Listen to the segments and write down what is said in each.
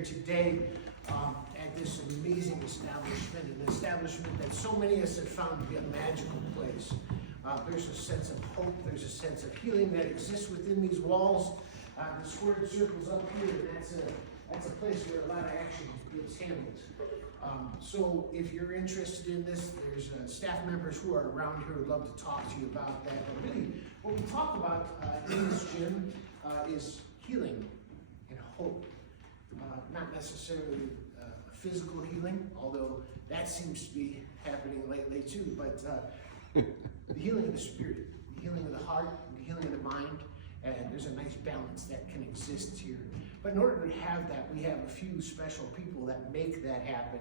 here today at this amazing establishment, an establishment that so many of us have found to be a magical place. There's a sense of hope, there's a sense of healing that exists within these walls. The squared circles up here, that's a place where a lot of action gets handled. So if you're interested in this, there's staff members who are around here who would love to talk to you about that. But really, what we talk about in this gym is healing and hope. Not necessarily physical healing, although that seems to be happening lately too, but the healing of the spirit, the healing of the heart, the healing of the mind, and there's a nice balance that can exist here. But in order to have that, we have a few special people that make that happen.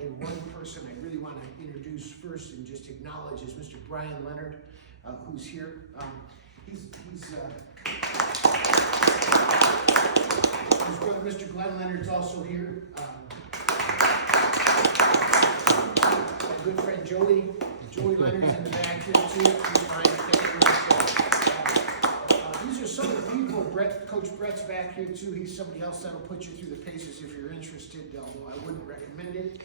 And one person I really want to introduce first and just acknowledge is Mr. Brian Leonard, who's here. His brother, Mr. Glenn Leonard's also here. My good friend Joey Leonard's in the back here too. These are some of the people. Coach Brett's back here too. He's somebody else that'll put you through the paces if you're interested, although I wouldn't recommend it.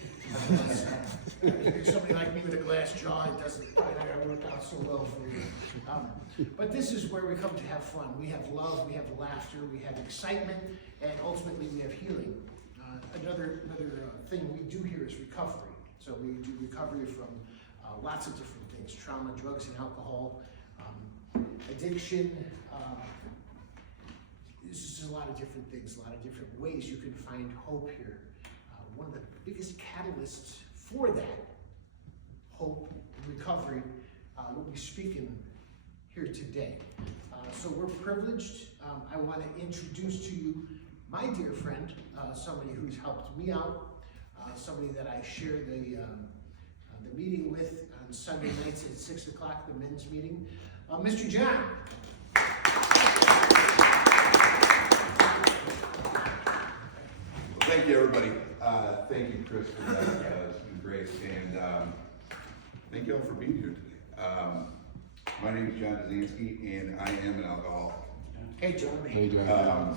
If you're somebody like me with a glass jaw, it doesn't probably not gonna work out so well for you. But this is where we come to have fun. We have love, we have laughter, we have excitement, and ultimately we have healing. Another thing we do here is recovery. So we do recovery from lots of different things: trauma, drugs, and alcohol, addiction. This is a lot of different things, a lot of different ways you can find hope here. One of the biggest catalysts for that hope and recovery will be speaking here today. So we're privileged. I want to introduce to you my dear friend, somebody who's helped me out, somebody that I share the meeting with on Sunday nights at 6 o'clock, the men's meeting, Mr. John. Thank you, everybody. Thank you, Chris, for that. It's been great. And thank you all for being here today. My name is John Duzansky, and I am an alcoholic. Hey, John. Hey, John.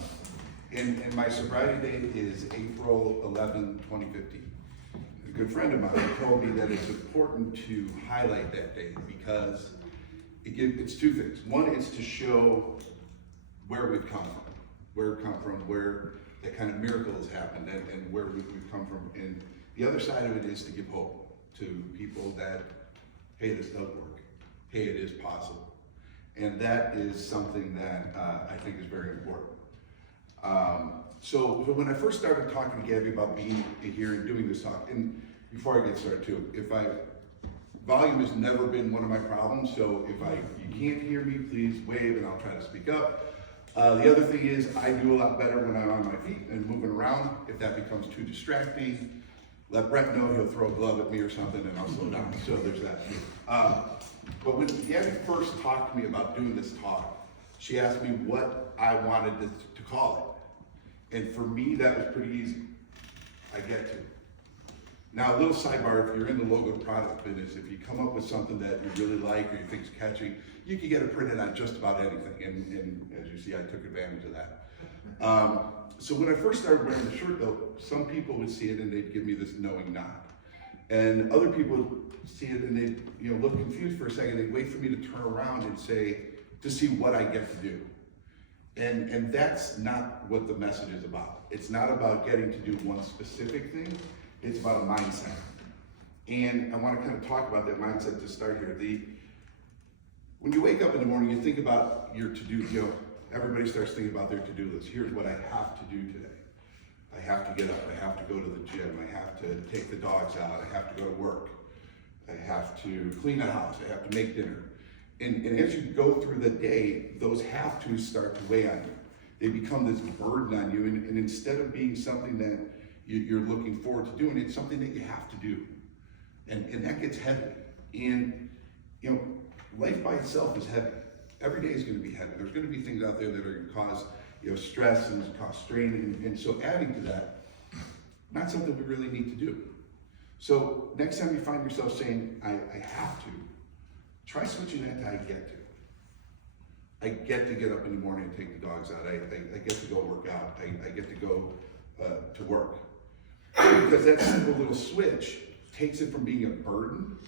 And my sobriety date is April 11, 2015. A good friend of mine told me that it's important to highlight that date because it's two things. One is to show where we've come from, where that kind of miracle has happened, and where we've come from. And the other side of it is to give hope to people that, hey, this does work. Hey, it is possible. And that is something that I think is very important. So when I first started talking to Gabby about being here and doing this talk, and before I get started too, volume has never been one of my problems, so if you can't hear me, please wave and I'll try to speak up. The other thing is I do a lot better when I'm on my feet and moving around. If that becomes too distracting, let Brett know, he'll throw a glove at me or something and I'll slow down. So there's that. But when Gabby first talked to me about doing this talk, she asked me what I wanted to call it. And for me, that was pretty easy. I get to. Now, a little sidebar, if you're in the logo product business, if you come up with something that you really like or you think is catchy, you can get it printed on just about anything. And as you see, I took advantage of that. So when I first started wearing the shirt though, some people would see it and they'd give me this knowing nod. And other people would see it and they'd look confused for a second. They'd wait for me to turn around and say, to see what I get to do. And that's not what the message is about. It's not about getting to do one specific thing. It's about a mindset. And I want to kind of talk about that mindset to start here. When you wake up in the morning, you think about your to-do, everybody starts thinking about their to-do list. Here's what I have to do today. I have to get up, I have to go to the gym, I have to take the dogs out, I have to go to work, I have to clean the house, I have to make dinner. And as you go through the day, those have-tos start to weigh on you. They become this burden on you, and instead of being something that you're looking forward to doing, it's something that you have to do. And that gets heavy. And life by itself is heavy. Every day is going to be heavy. There's going to be things out there that are going to cause stress and cause strain. And so adding to that, not something we really need to do. So next time you find yourself saying, I have to, try switching that to I get to. I get to get up in the morning and take the dogs out. I get to go work out. I get to go to work. Because that simple little switch takes it from being a burden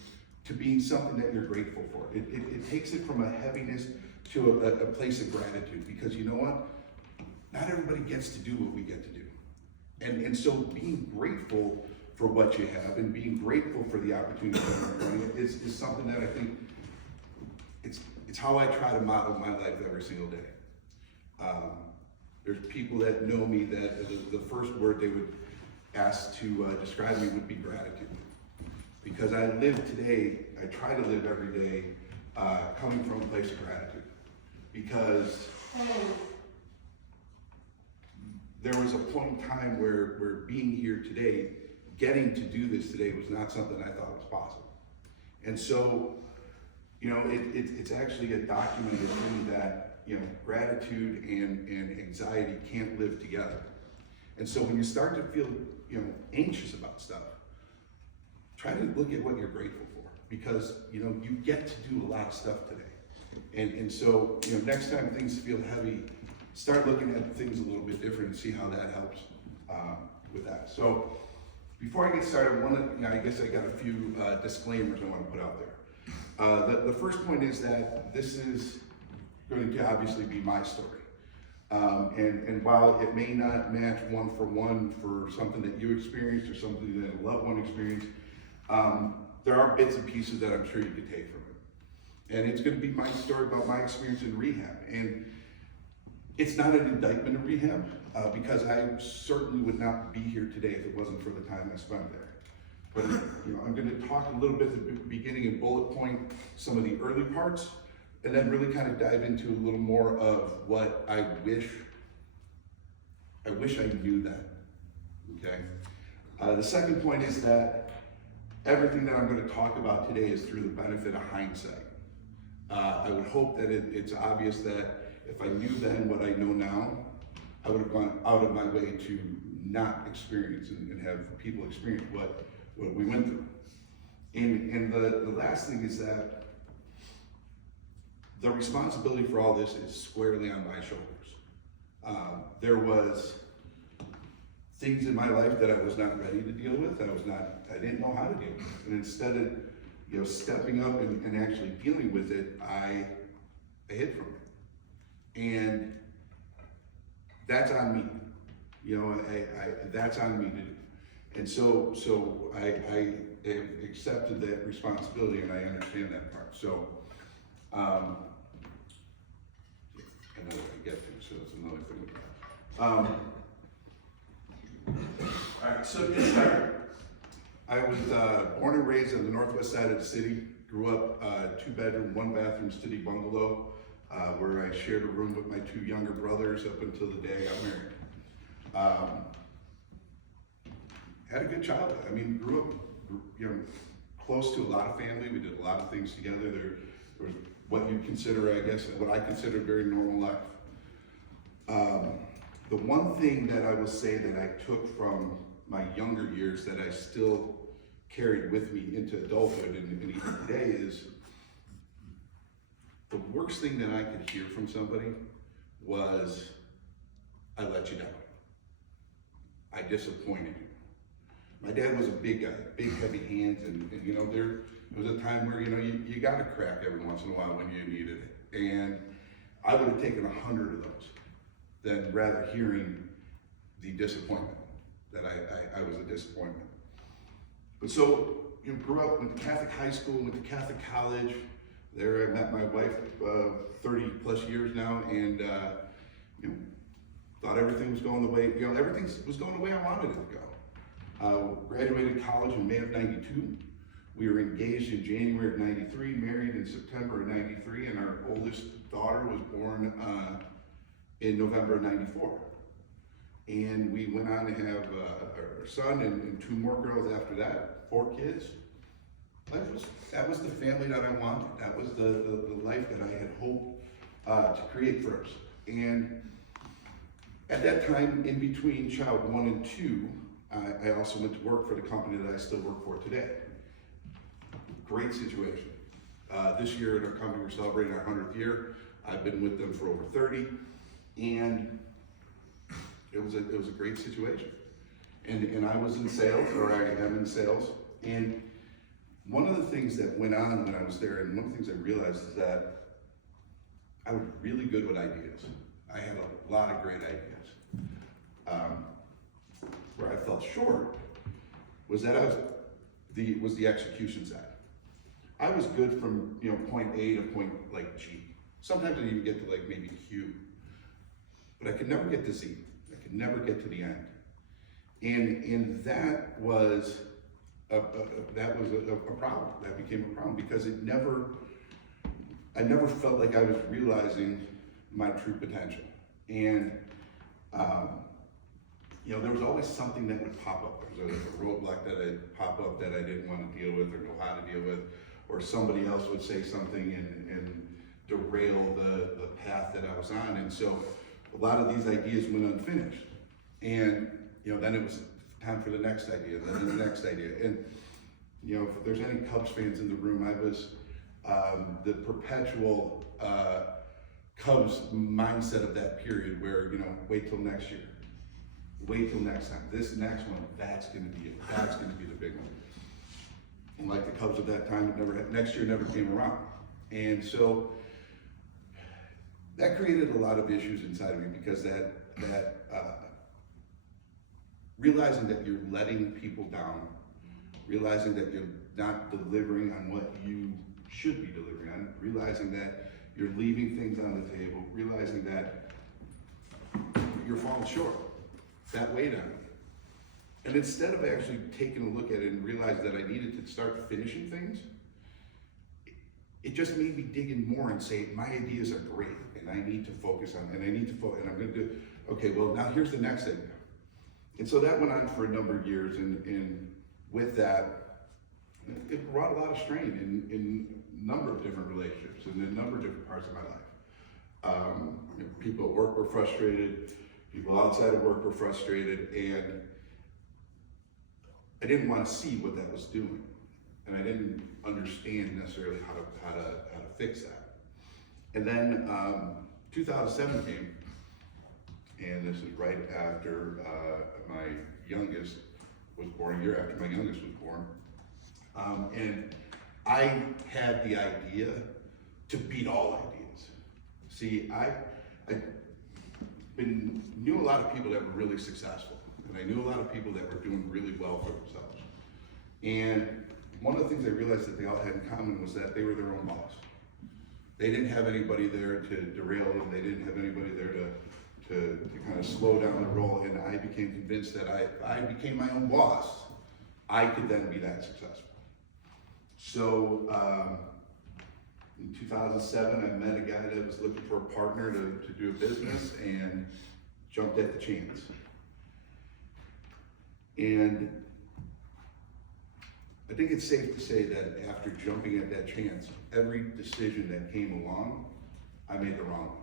to being something that you're grateful for. It takes it from a heaviness to a place of gratitude, because you know what? Not everybody gets to do what we get to do. And so being grateful for what you have and being grateful for the opportunity that are in front of you is something that I think it's how I try to model my life every single day. There's people that know me that the first word they would ask to describe me would be gratitude. Because I live today, I try to live every day coming from a place of gratitude. Because there was a point in time where being here today, getting to do this today was not something I thought was possible. And so, you know, it's actually a documented thing that, you know, gratitude and anxiety can't live together. And so when you start to feel, you know, anxious about stuff, try to look at what you're grateful for, because, you know, you get to do a lot of stuff today. And so, you know, next time things feel heavy, start looking at things a little bit different and see how that helps with that. So before I get started, I guess I got a few disclaimers I want to put out there. The first point is that this is going to obviously be my story. And while it may not match one for something that you experienced or something that a loved one experienced, there are bits and pieces that I'm sure you could take from it. And it's going to be my story about my experience in rehab. And it's not an indictment of rehab, because I certainly would not be here today if it wasn't for the time I spent there. But you know, I'm going to talk a little bit at the beginning and bullet point some of the early parts, and then really kind of dive into a little more of what I wish I knew then. Okay. The second point is that everything that I'm going to talk about today is through the benefit of hindsight. I would hope that it's obvious that if I knew then what I know now, I would have gone out of my way to not experience and have people experience what we went through. And the last thing is that the responsibility for all this is squarely on my shoulders. There was things in my life that I was not ready to deal with. I didn't know how to deal with it. And instead of, you know, stepping up and actually dealing with it, I hid from it. And that's on me. You know, that's on me to do. And so I have accepted that responsibility, and I understand that part. So, I know what I get to, so that's another thing with that. All right, so to start, I was born and raised on the northwest side of the city. Grew up 2-bedroom, 1-bathroom city bungalow, where I shared a room with my 2 younger brothers up until the day I got married. Had a good childhood. I mean, grew up, you know, close to a lot of family. We did a lot of things together. There was what you consider, I guess, what I consider a very normal life. The one thing that I will say that I took from my younger years that I still carried with me into adulthood and even today is the worst thing that I could hear from somebody was, I let you down. I disappointed you. My dad was a big guy, big heavy hands, and you know, there was a time where, you know, you got a crack every once in a while when you needed it. And I would have taken 100 of those than rather hearing the disappointment, that I was a disappointment. But so, you know, grew up, went to Catholic high school, went to Catholic college. There I met my wife 30 plus years now, and you know, thought everything was going the way, you know, everything was going the way I wanted it to go. Graduated college in May of '92. We were engaged in January of '93, married in September of '93, and our oldest daughter was born in November of '94. And we went on to have our son and 2 more girls after that, 4 kids. That was the family that I wanted. That was the life that I had hoped to create for us. And at that time, in between child 1 and 2, I also went to work for the company that I still work for today. Great situation. This year at our company, we're celebrating our 100th year. I've been with them for over 30, and it was a great situation. And I was in sales, or I am in sales, and one of the things that went on when I was there, and one of the things I realized is that I was really good with ideas. I had a lot of great ideas. Where I fell short was that I was the execution side. I was good from point A to point like G. Sometimes I didn't even get to like maybe Q, but I could never get to Z. I could never get to the end, and that was a problem. That became a problem because I never felt like I was realizing my true potential. And there was always something that would pop up. There was a roadblock that would pop up that I didn't want to deal with or know how to deal with, or somebody else would say something and derail the path that I was on. And so a lot of these ideas went unfinished. And then it was time for the next idea, then the next idea. And if there's any Cubs fans in the room, I was the perpetual Cubs mindset of that period where, wait till next year. Wait till next time. This next one, that's gonna be it. That's gonna be the big one. And like the Cubs at that time, next year never came around. And so that created a lot of issues inside of me because that realizing that you're letting people down, realizing that you're not delivering on what you should be delivering on, realizing that you're leaving things on the table, realizing that you're falling short, that weighed on me. And instead of actually taking a look at it and realize that I needed to start finishing things, it just made me dig in more and say, my ideas are great, and I need to focus on, and I'm gonna do, okay, well now here's the next idea. And so that went on for a number of years, and with that, it brought a lot of strain in a number of different relationships, in a number of different parts of my life. People at work were frustrated, people outside of work were frustrated, and I didn't want to see what that was doing, and I didn't understand necessarily how to fix that. And then 2007 came, and this is right after my youngest was born, a year after my youngest was born. And I had the idea to beat all ideas. See, I knew a lot of people that were really successful, and I knew a lot of people that were doing really well for themselves. And one of the things I realized that they all had in common was that they were their own boss. They didn't have anybody there to derail them. They didn't have anybody there to kind of slow down the roll. And I became convinced that I became my own boss, I could then be that successful. So in 2007, I met a guy that was looking for a partner to do a business and jumped at the chance. And I think it's safe to say that after jumping at that chance, every decision that came along, I made the wrong one.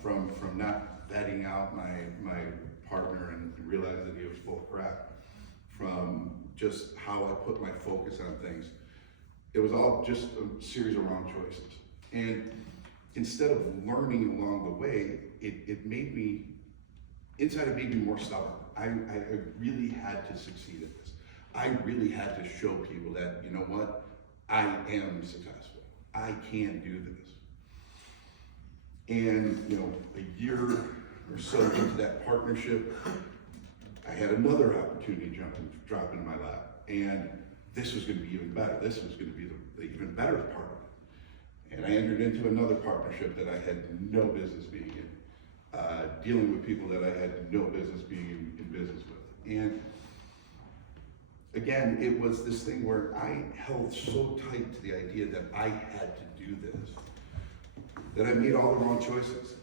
From not vetting out my partner and realizing that he was full of crap, from just how I put my focus on things. It was all just a series of wrong choices. And instead of learning along the way, it made me, inside it made me more stubborn. I really had to succeed at this. I really had to show people that, you know what, I am successful. I can do this. And, a year or so into that partnership, I had another opportunity drop into my lap. And this was going to be even better. This was going to be the even better part of it. And I entered into another partnership that I had no business being in, dealing with people that I had no business being in business with. And again, it was this thing where I held so tight to the idea that I had to do this, that I made all the wrong choices.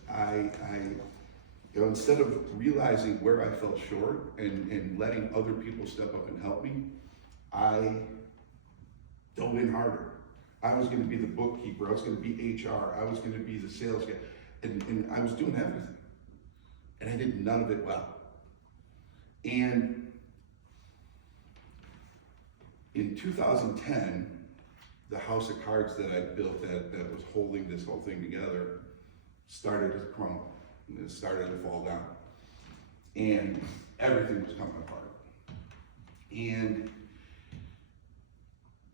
Instead of realizing where I fell short and letting other people step up and help me, I dove in harder. I was going to be the bookkeeper. I was going to be HR. I was going to be the sales guy, and I was doing everything, and I did none of it well. And in 2010, the house of cards that I built that was holding this whole thing together started to crumble, and it started to fall down. And everything was coming apart. And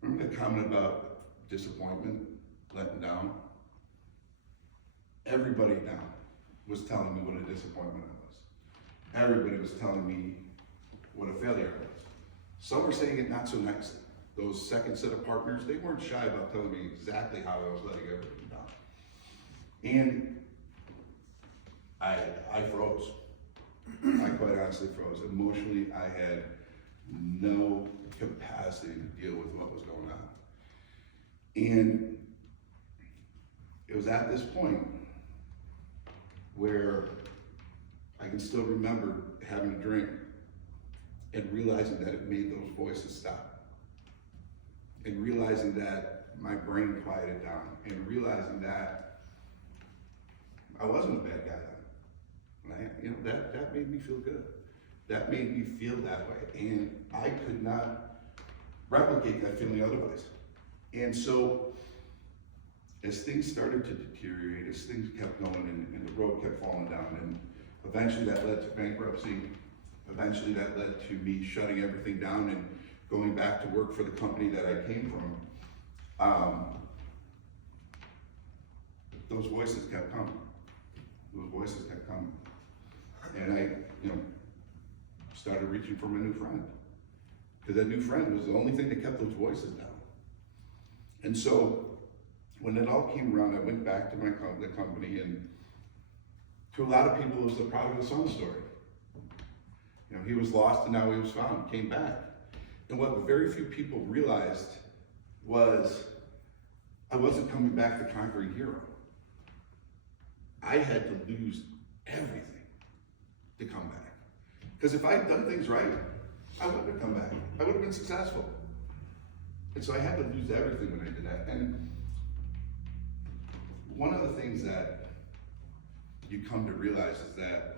remember the comment about disappointment, letting down? Everybody down was telling me what a disappointment I was. Everybody was telling me what a failure I was. Some were saying it not so nicely. Those second set of partners, they weren't shy about telling me exactly how I was letting everything down. And I froze. I quite honestly froze. Emotionally, I had no capacity to deal with what was going on. And it was at this point where I can still remember having a drink and realizing that it made those voices stop. And realizing that my brain quieted down, and realizing that I wasn't a bad guy then. And that made me feel good. That made me feel that way. And I could not replicate that feeling otherwise. And so, as things started to deteriorate, as things kept going and the road kept falling down, and eventually that led to bankruptcy, eventually that led to me shutting everything down and going back to work for the company that I came from, those voices kept coming. Those voices kept coming. And I, started reaching for my new friend. Because that new friend was the only thing that kept those voices down. And so, when it all came around, I went back to the company, and to a lot of people, it was the prodigal son story. He was lost and now he was found, came back. And what very few people realized was I wasn't coming back the conquering hero. I had to lose everything to come back. Because if I had done things right, I wouldn't have come back. I would have been successful. And so I had to lose everything when I did that. And one of the things that you come to realize is that,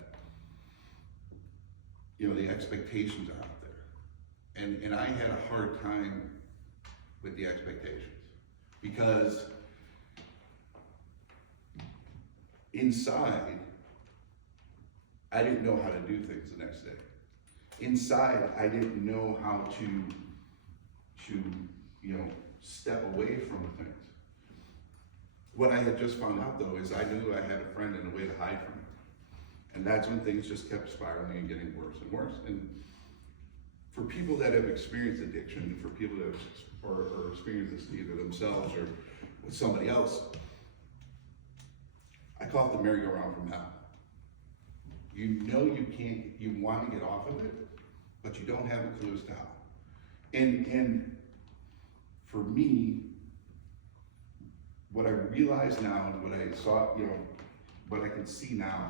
the expectations are out there. And I had a hard time with the expectations, because inside, I didn't know how to do things the next day. Inside, I didn't know how to step away from things. What I had just found out, though, is I knew I had a friend and a way to hide from it. And that's when things just kept spiraling and getting worse and worse. And for people that have experienced addiction, for people that have or experienced this either themselves or with somebody else, I call it the merry-go-round from hell. You want to get off of it, but you don't have a clue as to how. And for me, what I realize now and what I saw, what I can see now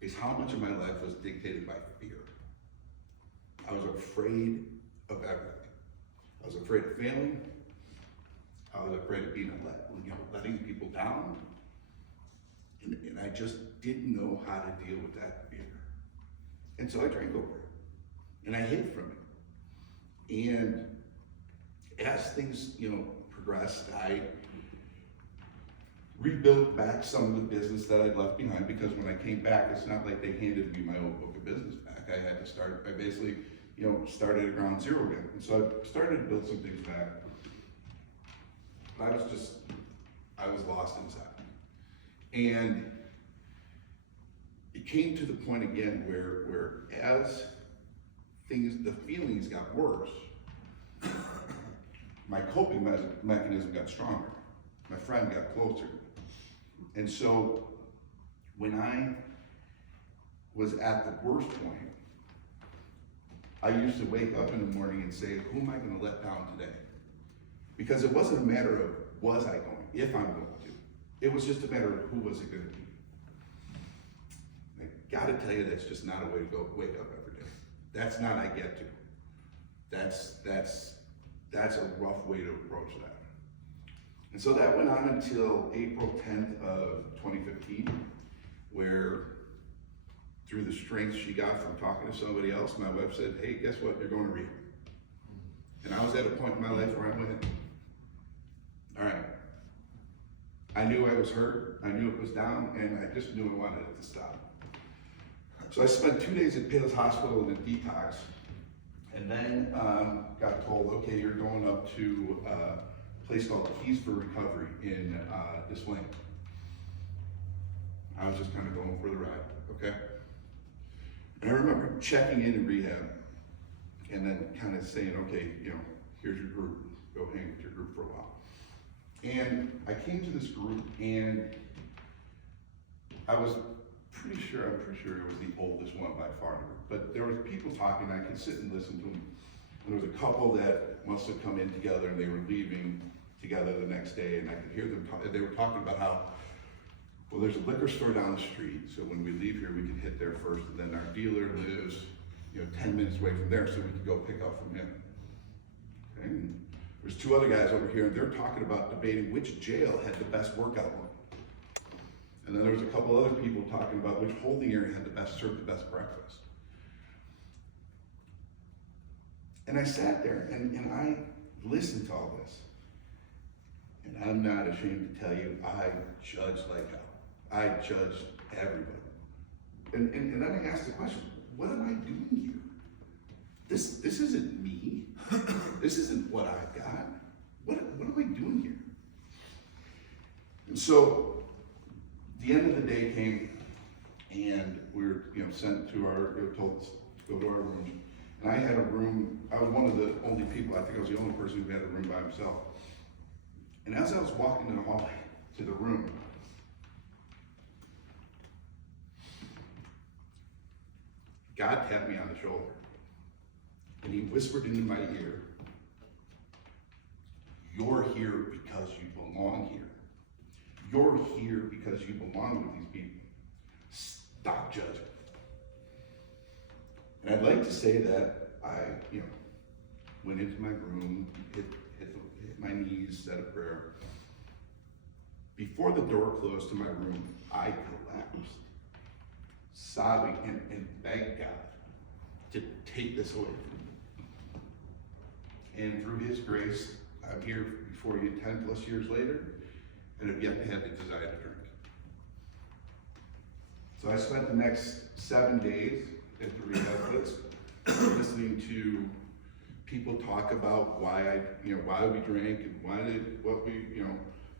is how much of my life was dictated by fear. I was afraid of everything. I was afraid of failing. I was afraid of letting people down. And I just didn't know how to deal with that fear. And so I drank over it. And I hid from it. And as things, progressed, I rebuilt back some of the business that I'd left behind, because when I came back, it's not like they handed me my old book of business back. I had to start, I basically, started at ground zero again. And so I started to build some things back. But I was lost inside. And it came to the point again where as the feelings got worse, my coping mechanism got stronger. My friend got closer. And so when I was at the worst point, I used to wake up in the morning and say, who am I going to let down today? Because it wasn't a matter of was I going, if I'm going to. It was just a matter of who was it going to be. I gotta tell you, that's just not a way to go wake up every day. That's not I get to. That's a rough way to approach that. And so that went on until April 10th of 2015, where through the strength she got from talking to somebody else, my wife said, hey, guess what, you're going to rehab. And I was at a point in my life where I went, all right, I knew I was hurt, I knew it was down, and I just knew I wanted it to stop. So I spent 2 days at Palos Hospital in a detox, and then got told, okay, you're going up to a place called Keys for Recovery in Des Moines. I was just kind of going for the ride, okay? And I remember checking in rehab, and then kind of saying, okay, you know, here's your group, go hang with your group for a while. And I came to this group, and I'm pretty sure it was the oldest one by far. But there were people talking, I could sit and listen to them. And there was a couple that must have come in together, and they were leaving together the next day, and I could hear them talk. They were talking about how, well, there's a liquor store down the street, so when we leave here, we can hit there first, and then our dealer lives, 10 minutes away from there, so we can go pick up from him. Okay? And there's 2 other guys over here, and they're talking about debating which jail had the best workout room. And then there was a couple other people talking about which holding area had served the best breakfast. And I sat there, and I listened to all this. And I'm not ashamed to tell you, I judged like hell. I judged everybody. And then I asked the question, what am I doing here? This isn't me. This isn't what I've got. What am I doing here? And so the end of the day came, and we were sent to told to go to our rooms. And I had a room, I was one of the only people, I think I was the only person who had a room by himself. And as I was walking in the hallway to the room, God tapped me on the shoulder, and he whispered into my ear, you're here because you belong here. You're here because you belong with these people. Stop judging. And I'd like to say that I, went into my room, hit my knees, said a prayer. Before the door closed to my room, I collapsed, sobbing and begged God to take this away from me. And through his grace, I'm here before you 10 plus years later, and have yet to have the desire to drink. So I spent the next 7 days at the rehab place, listening to people talk about why we drank and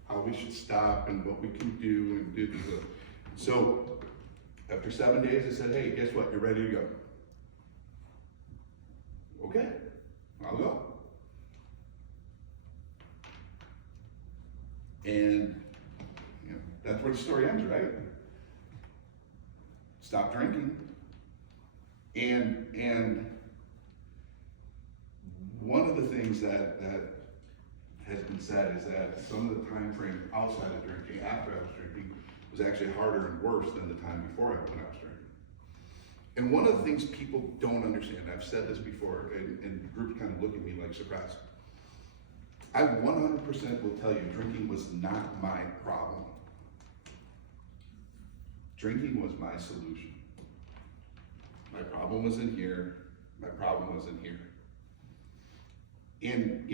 how we should stop and what we can do and do this. So after 7 days, I said, hey, guess what? You're ready to go. Okay, I'll go. And that's where the story ends, right? Stop drinking. And one of the things that has been said is that some of the time frame outside of drinking, after I was drinking, was actually harder and worse than the time before when I was drinking. And one of the things people don't understand, I've said this before, and the group kind of look at me like surprised. I 100% will tell you, drinking was not my problem. Drinking was my solution. My problem was in here. My problem was in here. And,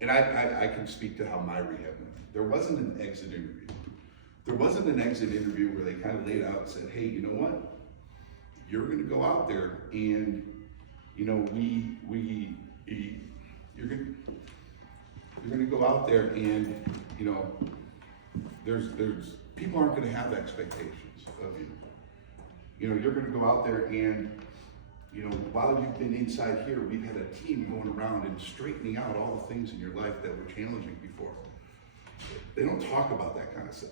and I can speak to how my rehab went. There wasn't an exit interview. There wasn't an exit interview where they kind of laid out and said, hey, you know what? You're going to go out there and, you're going to go out there and, there's people aren't going to have expectations of you. You're going to go out there and, while you've been inside here, we've had a team going around and straightening out all the things in your life that were challenging before. They don't talk about that kind of stuff.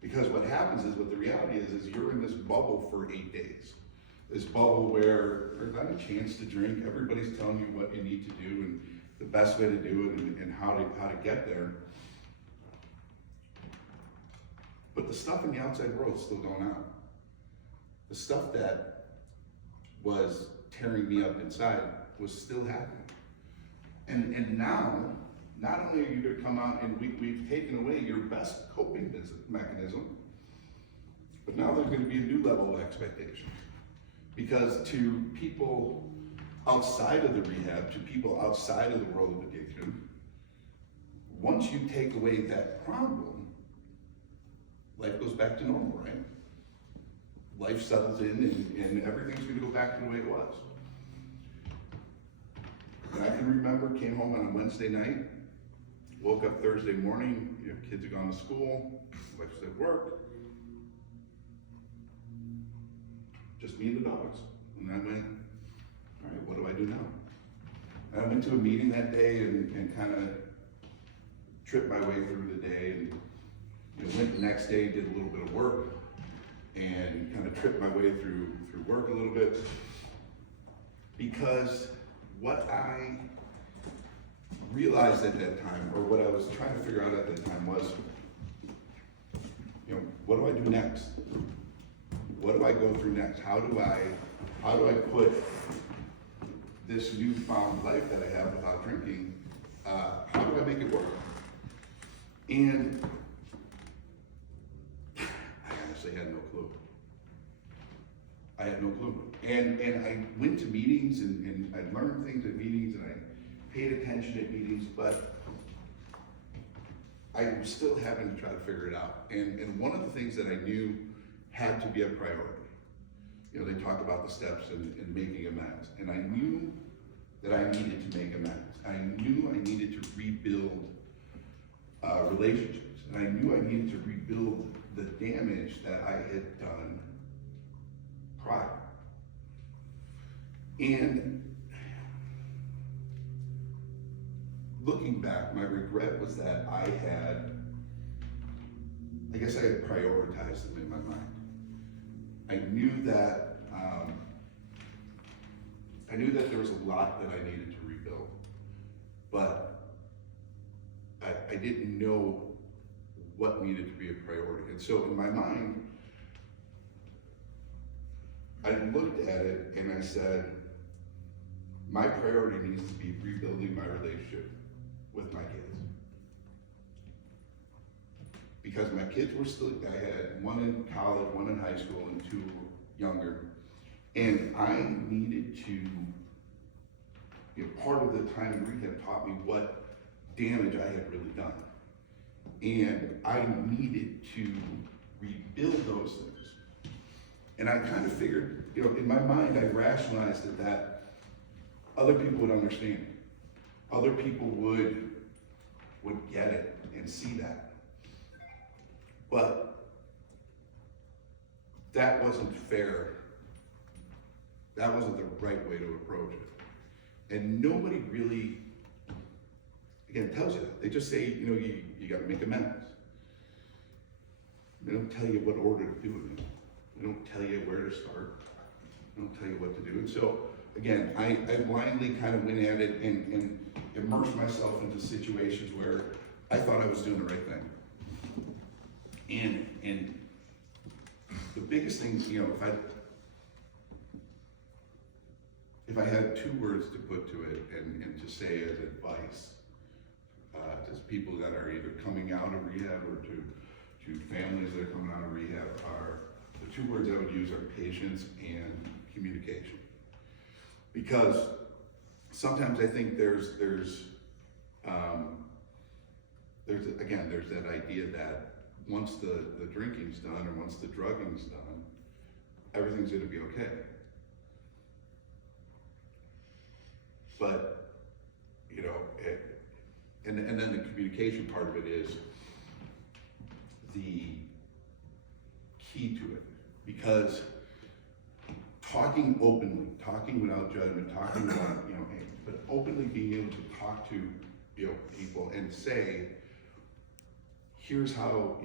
Because what happens is, what the reality is you're in this bubble for 8 days. This bubble where there's not a chance to drink. Everybody's telling you what you need to do and the best way to do it and how to get there. But the stuff in the outside world is still going on. The stuff that was tearing me up inside was still happening. And now, not only are you going to come out and we've taken away your best coping mechanism, but now there's going to be a new level of expectation. Because to people outside of the rehab, to people outside of the world of addiction, once you take away that problem, life goes back to normal, right? life settles in and everything's gonna go back to the way it was. And I can remember, came home on a Wednesday night, woke up Thursday morning, kids had gone to school, wife's at work. Just me and the dogs. And I went, all right, what do I do now? And I went to a meeting that day and kind of tripped my way through the day, and went the next day, did a little bit of work, and kind of tripped my way through work a little bit, because what I realized at that time, or what I was trying to figure out at that time was, what do I do next? What do I go through next? How do I put this newfound life that I have without drinking, how do I make it work? And I honestly had no clue. I had no clue. And I went to meetings and I learned things at meetings and I paid attention at meetings, but I was still having to try to figure it out. And one of the things that I knew had to be a priority. They talk about the steps and making amends. And I knew that I needed to make amends. I knew I needed to rebuild relationships. And I knew I needed to rebuild the damage that I had done prior. And looking back, my regret was that I had prioritized them in my mind. I knew that there was a lot that I needed to rebuild, but I didn't know what needed to be a priority. And so in my mind, I looked at it and I said, my priority needs to be rebuilding my relationship with my kids. Because my kids were still, I had one in college, one in high school, and two younger. And I needed to, part of the time in rehab taught me what damage I had really done. And I needed to rebuild those things. And I kind of figured, in my mind, I rationalized it that other people would understand. Other people would get it and see that. But that wasn't fair. That wasn't the right way to approach it. And nobody really, again, tells you that. They just say, you got to make amends. They don't tell you what order to do it in. They don't tell you where to start. They don't tell you what to do. And so, again, I blindly kind of went at it and immersed myself into situations where I thought I was doing the right thing. And the biggest thing, if I had two words to put to it and to say as advice to people that are either coming out of rehab or to families that are coming out of rehab, are the two words I would use are patience and communication. Because sometimes I think there's that idea that once the drinking's done or once the drugging's done, everything's gonna be okay. But, and then the communication part of it is the key to it. Because talking openly, talking without judgment, talking without, but openly being able to talk to, people and say, here's how,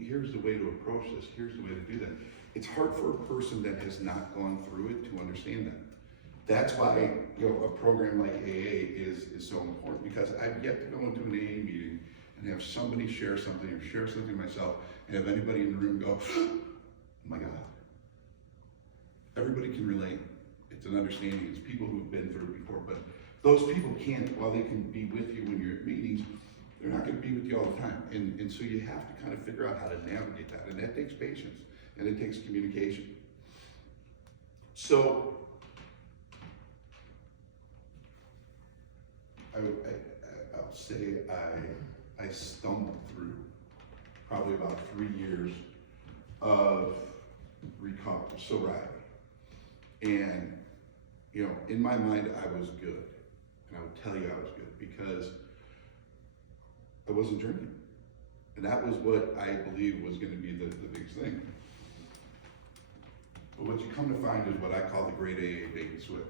here's the way to approach this, here's the way to do that. It's hard for a person that has not gone through it to understand that. That's why, a program like AA is so important, because I've yet to go into an AA meeting and have somebody share something or share something myself and have anybody in the room go, oh my God. Everybody can relate. It's an understanding. It's people who've been through it before, but those people can't, while they can be with you when you're at meetings, they're not going to be with you all the time. And so you have to kind of figure out how to navigate that. And that takes patience and it takes communication. So I'll say I stumbled through probably about 3 years of sobriety. And, you know, in my mind, I was good. And I would tell you I was good because I wasn't drinking. And that was what I believed was going to be the biggest thing. But what you come to find is what I call the great AA bait and switch.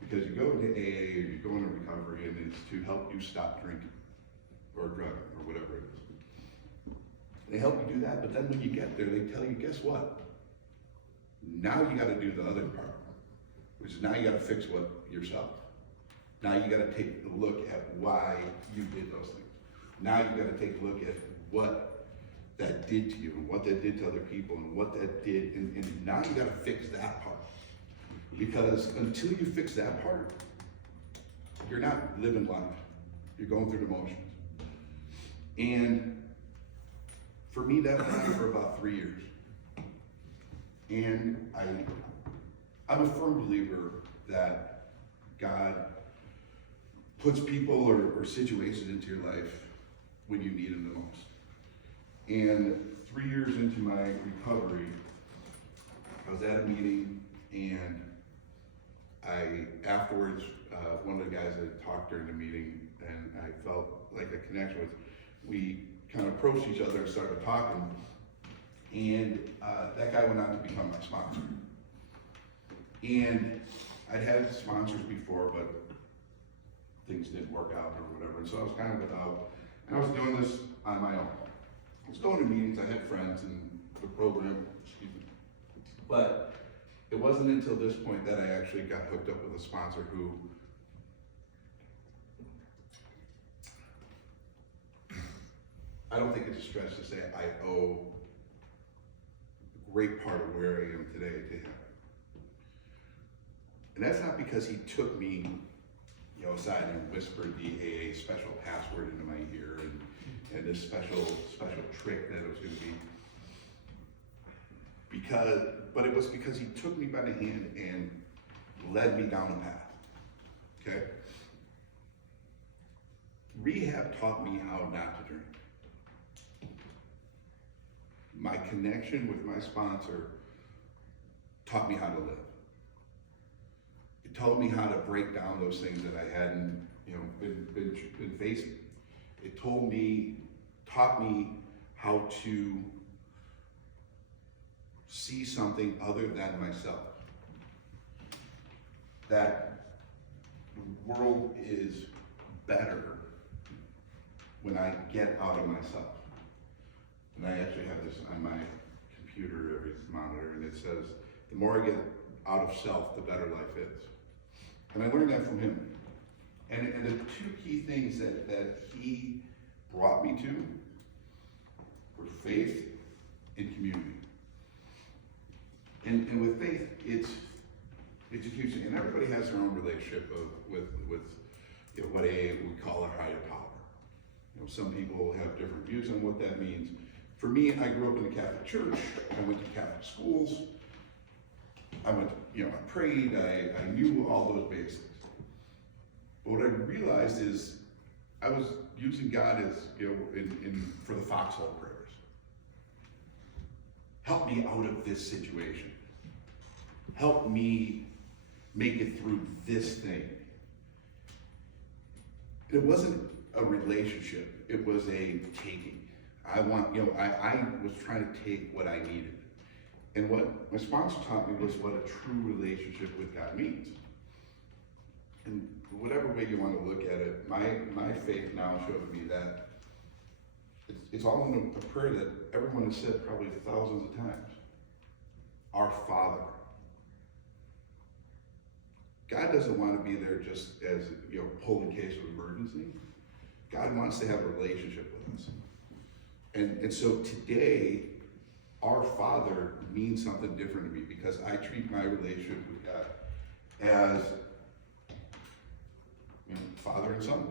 Because you go into AA or you go into recovery and it's to help you stop drinking or drugging or whatever it is. They help you do that, but then when you get there, they tell you, guess what? Now you got to do the other part, which is now you got to fix what yourself. Now you got to take a look at why you did those things. Now you got to take a look at what that did to you and what that did to other people and what that did, and now you got to fix that part. Because until you fix that part, you're not living life. You're going through the motions. And for me, that went on for about 3 years. And I'm a firm believer that God puts people or situations into your life when you need them the most. And 3 years into my recovery, I was at a meeting and afterwards, one of the guys that talked during the meeting and I felt like a connection with, we kind of approached each other and started talking. And that guy went on to become my sponsor. And I'd had sponsors before, but things didn't work out or whatever. And so I was kind of without, and I was doing this on my own. I was going to meetings, I had friends in the program, but it wasn't until this point that I actually got hooked up with a sponsor who I don't think it's a stretch to say I owe a great part of where I am today to him. And that's not because he took me, you know, aside and whispered the AA special password into my ear and this special trick that it was going to be. But it was because he took me by the hand and led me down a path. Okay? Rehab taught me how not to drink. My connection with my sponsor taught me how to live. It taught me how to break down those things that I hadn't, you know, been facing. It taught me how to see something other than myself. That the world is better when I get out of myself. And I actually have this on my computer, every monitor, and it says, the more I get out of self, the better life is. And I learned that from him. And the two key things that he brought me to were faith and community. And with faith, it's a huge thing. And everybody has their own relationship with you know, what AA would call a higher power. You know, some people have different views on what that means. For me, I grew up in the Catholic Church. I went to Catholic schools. I prayed. I knew all those basics. But what I realized is I was using God as, you know, for the foxhole prayers. Help me out of this situation. Help me make it through this thing. It wasn't a relationship. It was a taking. I was trying to take what I needed. And what my sponsor taught me was what a true relationship with God means. And whatever way you want to look at it, my faith now shows me that it's all in a prayer that everyone has said probably thousands of times. Our Father. God doesn't want to be there just as, you know, pulled in case of emergency. God wants to have a relationship with us. And so today, our Father means something different to me because I treat my relationship with God as, you know, father and son.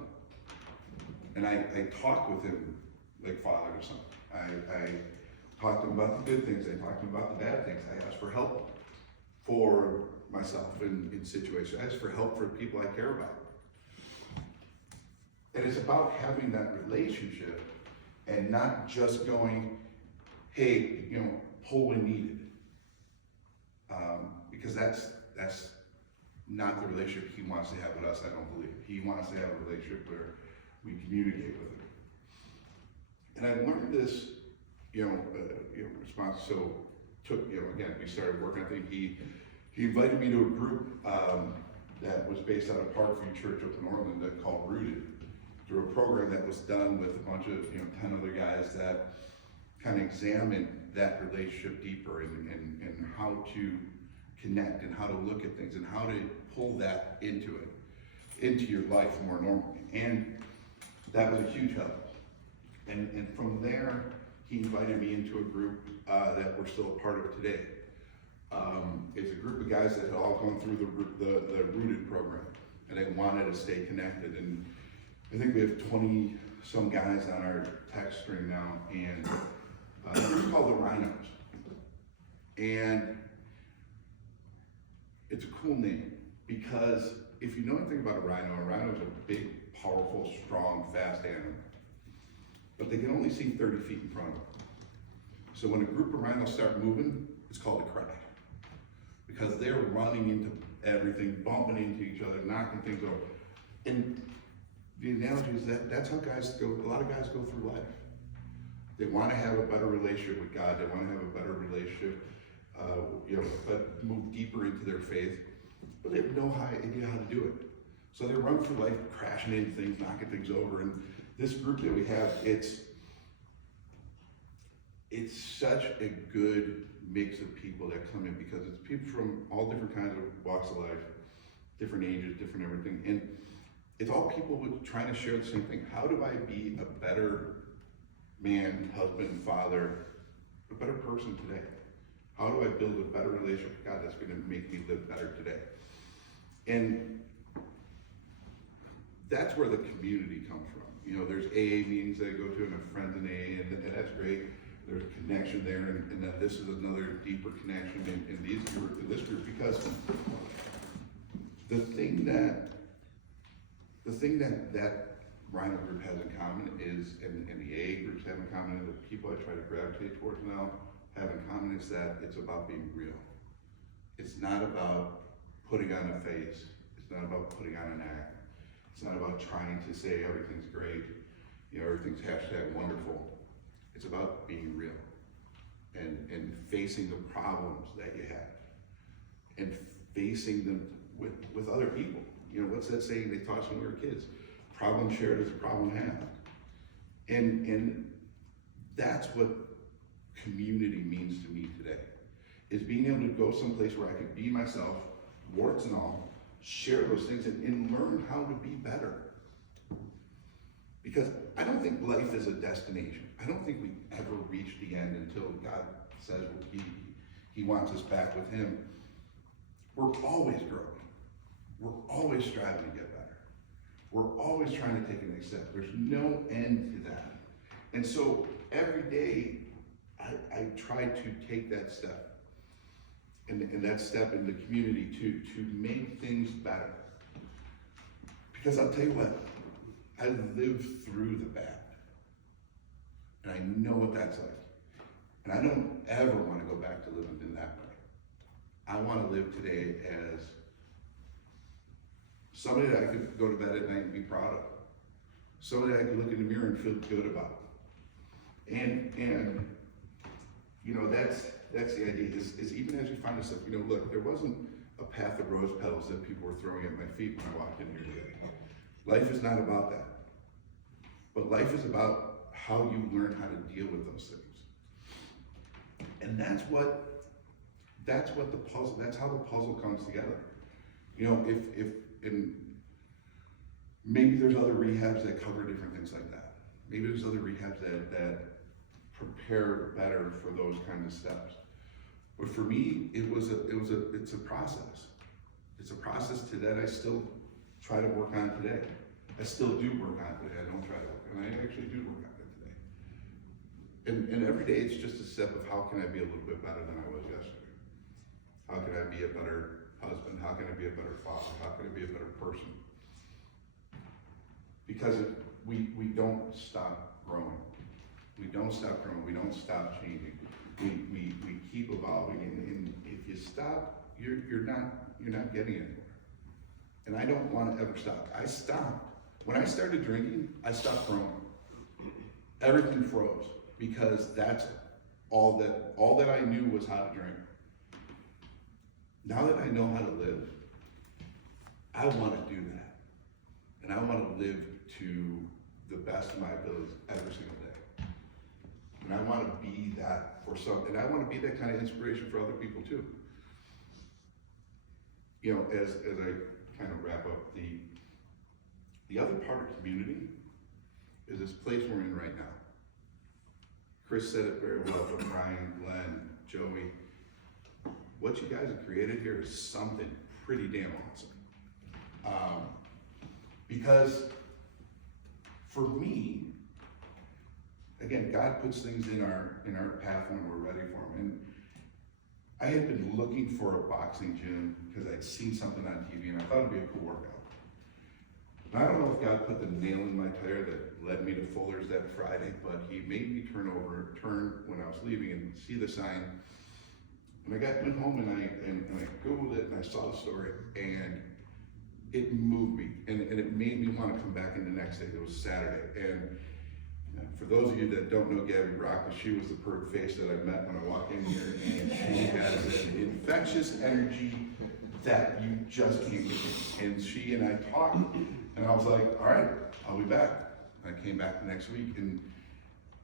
And I talk with him like father and son. I talk to him about the good things. I talk to him about the bad things. I ask for help for myself in situations. I ask for help for people I care about. And it's about having that relationship and not just going, hey, you know, pull when needed. Because that's not the relationship he wants to have with us, I don't believe. He wants to have a relationship where we communicate with him. And I learned this, response, so again, we started working, I think he invited me to a group that was based out of Parkview Church up in Orland that called Rooted, through a program that was done with a bunch of, 10 other guys that kind of examined that relationship deeper and how to connect and how to look at things and how to pull that into your life more normally. And that was a huge help. And from there, he invited me into a group that we're still a part of today. It's a group of guys that had all gone through the Rooted program, and they wanted to stay connected. And I think we have 20 some guys on our text string now, and it's called the Rhinos. And it's a cool name because if you know anything about a rhino is a big, powerful, strong, fast animal. But they can only see 30 feet in front of them. So when a group of rhinos start moving, it's called a crash. Because they're running into everything, bumping into each other, knocking things over. And the analogy is that's how a lot of guys go through life. They want to have a better relationship with God, they want to have a better relationship, but move deeper into their faith, but they have no idea how to do it. So they run through life crashing into things, knocking things over. And this group that we have, it's such a good mix of people that come in because it's people from all different kinds of walks of life, different ages, different everything. And it's all people trying to share the same thing. How do I be a better man, husband, father, a better person today? How do I build a better relationship with God that's going to make me live better today? And that's where the community comes from. There's AA meetings that I go to and have friends in AA, and that's great. There's a connection there, and then this is another deeper connection in this group, because the thing that Rhino group has in common is, and the AA groups have in common, and the people I try to gravitate towards now have in common, is that it's about being real. It's not about putting on a face. It's not about putting on an act. It's not about trying to say everything's great, everything's #wonderful. It's about being real and facing the problems that you have and facing them with other people. What's that saying they taught us when we were kids? Problem shared is a problem halved. And that's what community means to me today, is being able to go someplace where I can be myself, warts and all, share those things and learn how to be better. Because I don't think life is a destination. I don't think we ever reach the end until God says he wants us back with him. We're always growing. We're always striving to get better. We're always trying to take the next step. There's no end to that. And so every day I try to take that step. And that step in the community to make things better. Because I'll tell you what, I lived through the bad. And I know what that's like. And I don't ever want to go back to living in that way. I want to live today as somebody that I could go to bed at night and be proud of. Somebody that I could look in the mirror and feel good about. And that's the idea, is even as you find yourself, look, there wasn't a path of rose petals that people were throwing at my feet when I walked in here today. Life is not about that. But life is about how you learn how to deal with those things. And that's how the puzzle comes together. And maybe there's other rehabs that cover different things like that. Maybe there's other rehabs that prepare better for those kinds of steps. But for me, it's a process. It's a process that I still try to work on today. I still do work on it today. I don't try to work on it. I actually do work on it today. And every day it's just a step of how can I be a little bit better than I was yesterday? How can I be a better husband? How can I be a better father? How can I be a better person? Because we don't stop growing. We don't stop growing. We don't stop changing. we keep evolving, and if you stop, you're not getting anywhere. And I don't want to ever stop. I stopped. When I started drinking, I stopped growing. Everything froze because that's all that I knew was how to drink. Now that I know how to live, I want to do that. And I want to live to the best of my abilities every single day. And I want to be that for some, and I want to be that kind of inspiration for other people too. You know, as I kind of wrap up, the other part of community is this place we're in right now. Chris said it very well, but Brian, Glenn, Joey, what you guys have created here is something pretty damn awesome. Because for me, again, God puts things in our path when we're ready for them. And I had been looking for a boxing gym because I'd seen something on TV and I thought it'd be a cool workout. And I don't know if God put the nail in my tire that led me to Fuller's that Friday, but he made me turn when I was leaving and see the sign. And I went home and I Googled it and I saw the story and it moved me and it made me want to come back in the next day. It was Saturday. And for those of you that don't know Gabby Brock, she was the pert face that I met when I walked in here, and she has an infectious energy that you just can't get. And she and I talked, and I was like, all right, I'll be back. I came back the next week, and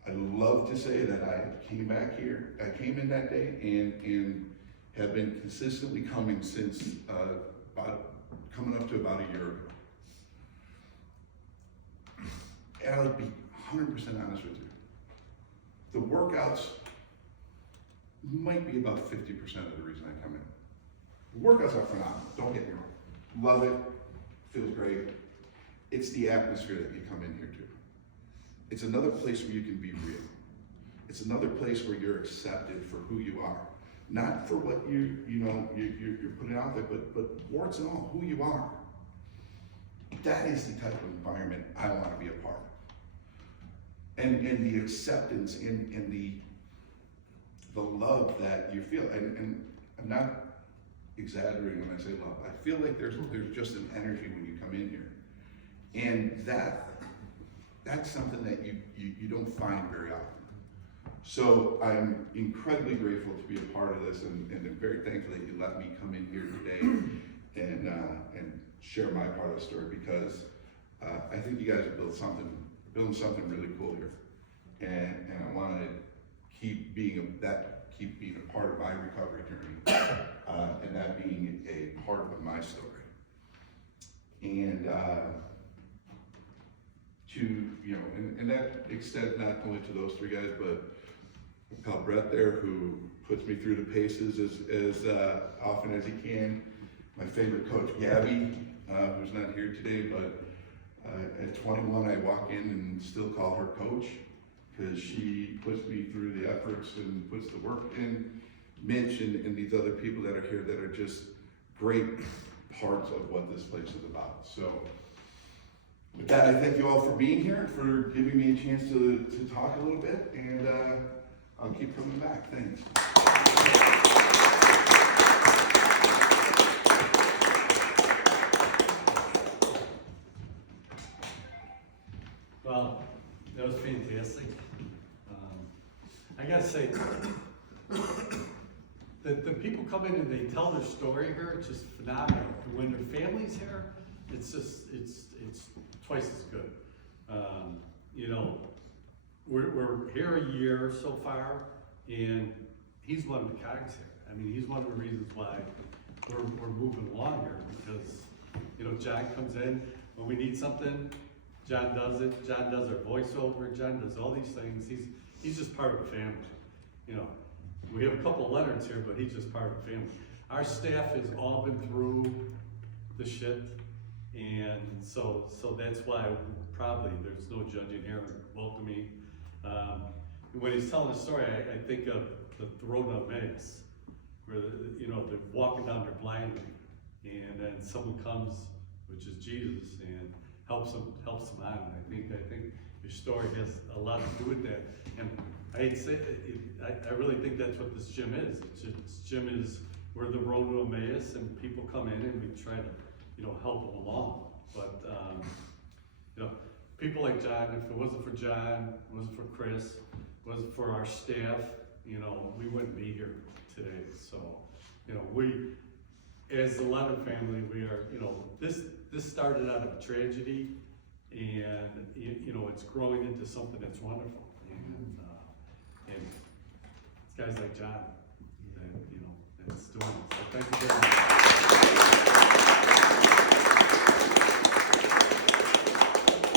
I love to say that I came back here. I came in that day and have been consistently coming since coming up to about a year ago. And I'll be 100% honest with you. The workouts might be about 50% of the reason I come in. The workouts are phenomenal, don't get me wrong. Love it, feels great. It's the atmosphere that you come in here to. It's another place where you can be real. It's another place where you're accepted for who you are. Not for what you're putting out there, but warts and all, who you are. That is the type of environment I want to be a part of. And the acceptance and the love that you feel. And I'm not exaggerating when I say love. I feel like there's just an energy when you come in here. And that's something that you don't find very often. So I'm incredibly grateful to be a part of this, and I'm very thankful that you let me come in here today and share my part of the story, because I think you guys have building something really cool here, and I want to keep being a part of my recovery journey, and that being a part of my story, and and that extends not only to those three guys, but pal Brett there, who puts me through the paces as often as he can. My favorite coach, Gabby, who's not here today, but at 21, I walk in and still call her coach, because she puts me through the efforts and puts the work in. Mitch and these other people that are here that are just great parts of what this place is about. So with that, I thank you all for being here, for giving me a chance to talk a little bit, and I'll keep coming back. Thanks. Well, that was fantastic. I gotta say, the people come in and they tell their story here, it's just phenomenal. And when their family's here, it's twice as good. We're here a year so far, and he's one of the cogs here. I mean, he's one of the reasons why we're moving along here, because, John comes in, when we need something, John does it, John does our voiceover, John does all these things. He's just part of the family. We have a couple of Leonards here, but he's just part of the family. Our staff has all been through the shit, and so that's why probably there's no judging here, welcoming. When he's telling the story, I think of the throne of Meg's, where they're walking down there blindly, and then someone comes, which is Jesus, and helps them on. And I think your story has a lot to do with that. And I'd say, I really think that's what this gym is. Gym is, we're the road to Emmaus, and people come in and we try to, help them along. But, people like John, if it wasn't for John, it wasn't for Chris, it wasn't for our staff, we wouldn't be here today. So, we, as the Leonard family, we are, this started out of a tragedy, and, it's growing into something that's wonderful. And it's guys like John that, that's doing it. So thank you very much.